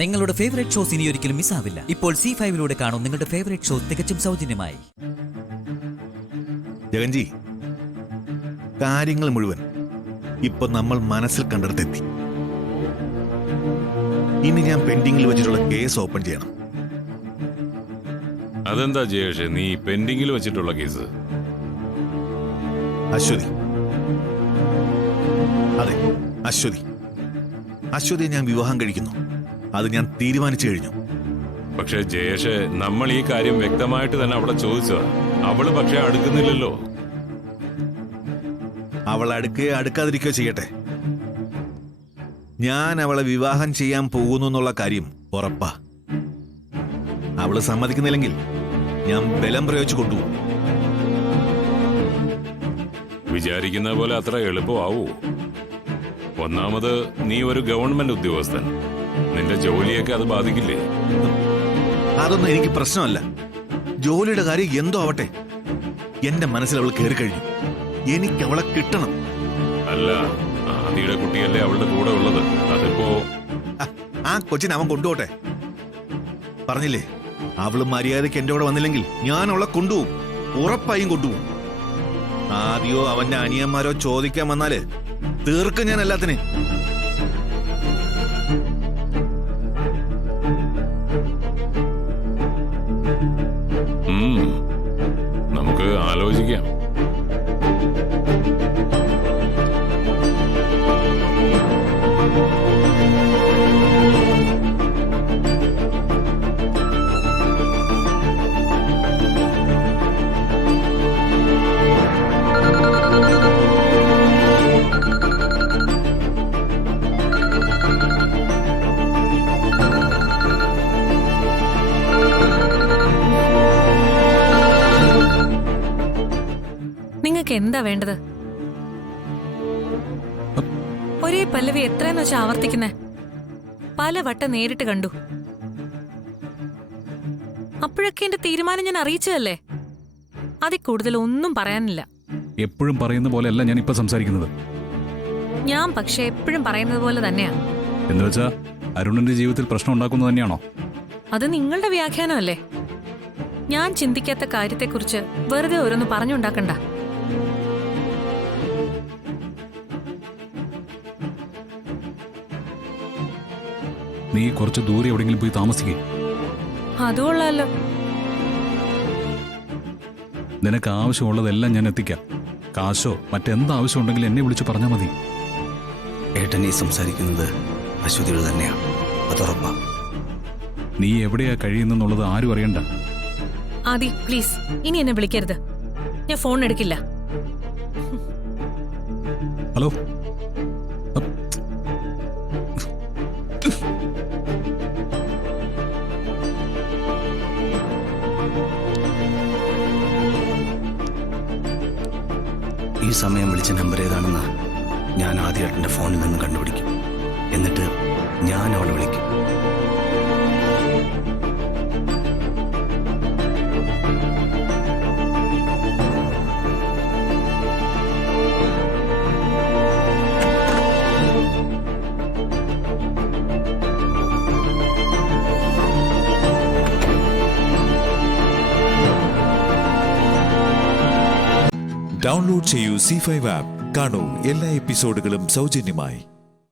നിങ്ങളുടെ favourite shows ഇനി ഒരിക്കലും മിസ്സാവില്ല. ഇപ്പോൾ C5 കാണും നിങ്ങളുടെ ഫേവറേറ്റ് ഷോ തികച്ചും സൗജന്യമായി. ജഗൻജി, കാര്യങ്ങൾ മുഴുവൻ ഇപ്പൊ നമ്മൾ മനസ്സിൽ കണ്ടെടുത്തെത്തി. ഇനി ഞാൻ പെൻഡിങ്ങിൽ വെച്ചിട്ടുള്ള കേസ് ഓപ്പൺ ചെയ്യണം. അതെന്താ ജയേഷ്, നീ പെൻഡിങ്ങിൽ വെച്ചിട്ടുള്ള കേസ്? അശ്വതി, അതെ അശ്വതിയെ ഞാൻ വിവാഹം കഴിക്കുന്നു. അത് ഞാൻ തീരുമാനിച്ചു കഴിഞ്ഞു. പക്ഷെ ജയേഷ്, നമ്മൾ ഈ കാര്യം വ്യക്തമായിട്ട് തന്നെ അവളെ ചോദിച്ചതാ. അവള് പക്ഷെ അടുക്കുന്നില്ലല്ലോ. അവൾ അടുക്കുകയോ അടുക്കാതിരിക്കുകയോ ചെയ്യട്ടെ, ഞാൻ അവളെ വിവാഹം ചെയ്യാൻ പോകുന്നു എന്നുള്ള കാര്യം ഉറപ്പാ. അവള് സമ്മതിക്കുന്നില്ലെങ്കിൽ ഞാൻ ബലം പ്രയോഗിച്ചു കൊണ്ടുപോകും. വിചാരിക്കുന്ന പോലെ അത്ര എളുപ്പമാവൂ? ഒന്നാമത് നീ ഒരു ഗവൺമെന്റ് ഉദ്യോഗസ്ഥൻ, നിന്റെ ജോലിയൊക്കെ അത് ബാധിക്കില്ലേ? അതൊന്നും എനിക്ക് പ്രശ്നമല്ല. ജോലിയുടെ കാര്യം എന്തോ ആവട്ടെ, എന്റെ മനസ്സിൽ അവൾ കയറി കഴിഞ്ഞു. എനിക്ക് അവളെ കിട്ടണം. അല്ല, ആദിയുടെ കുട്ടിയല്ലേ അവളുടെ കൂടെ ഉള്ളത്. അതിപ്പോ ആ കൊച്ചിനെ അവൻ കൊണ്ടുപോട്ടെ. പറഞ്ഞില്ലേ, അവള് മര്യാദയ്ക്ക് എന്റെ കൂടെ വന്നില്ലെങ്കിൽ ഞാൻ അവളെ കൊണ്ടുപോകും. ഉറപ്പായും കൊണ്ടുപോകും. ആദ്യോ അവന്റെ അനിയന്മാരോ ചോദിക്കാൻ വന്നാല് തീർക്കും ഞാൻ എല്ലാത്തിനെ. നമുക്ക് ആലോചിക്കാം. നിങ്ങൾക്ക് എന്താ വേണ്ടത്? ഒരേ പല്ലവി എത്രയെന്ന് വെച്ചാ ആവർത്തിക്കുന്നേ? പലവട്ടം നേരിട്ട് കണ്ടു. അപ്പോഴൊക്കെ എന്റെ തീരുമാനം ഞാൻ അറിയിച്ചതല്ലേ. അതിൽ കൂടുതൽ ഒന്നും പറയാനില്ല. എപ്പോഴും പറയുന്ന പോലെയല്ല ഞാൻ ഇപ്പൊ സംസാരിക്കുന്നത്. ഞാൻ പക്ഷെ എപ്പോഴും പറയുന്നത് പോലെ തന്നെയാണ്. എന്നുവെച്ചാ അരുണിന്റെ ജീവിതത്തിൽ പ്രശ്നം ഉണ്ടാക്കുന്നത് തന്നെയാണോ? അത് നിങ്ങളുടെ വ്യാഖ്യാനമല്ലേ. ഞാൻ ചിന്തിക്കാത്ത കാര്യത്തെക്കുറിച്ച് വെറുതെ ഓരോന്ന് പറഞ്ഞുണ്ടാക്കണ്ട. നീ കുറച്ച് ദൂരെ എവിടെയെങ്കിലും പോയി താമസിക്കേ. അതുകൊള്ളാലോ. നിനക്ക് ആവശ്യമുള്ളതെല്ലാം ഞാൻ എത്തിക്കാം. കാശോ മറ്റെന്ത് ആവശ്യം ഉണ്ടെങ്കിലും എന്നെ വിളിച്ച് പറഞ്ഞാൽ മതി. ഏട്ടൻ ഈ സംസാരിക്കുന്നത് അശ്വതിയോട് തന്നെയാണ്, അതുറപ്പാ. നീ എവിടെയാ കഴിയുന്നെന്നുള്ളത് ആരും അറിയണ്ട. ആദി, പ്ലീസ് ഇനി എന്നെ വിളിക്കരുത്. ഞാൻ ഫോൺ എടുക്കില്ല. ഹലോ, ഈ സമയം വിളിച്ച നമ്പർ ഏതാണെന്ന് ഞാൻ ആദ്യമായിട്ട് ഫോണിൽ നിന്ന് കണ്ടുപിടിക്കും. എന്നിട്ട് ഞാൻ അവളെ വിളിക്കും. ഡൗൺലോഡ് ചെയ്യൂ C5 ആപ്പ്. കാണൂ എല്ലാ എപ്പിസോഡുകളും സൗജന്യമായി.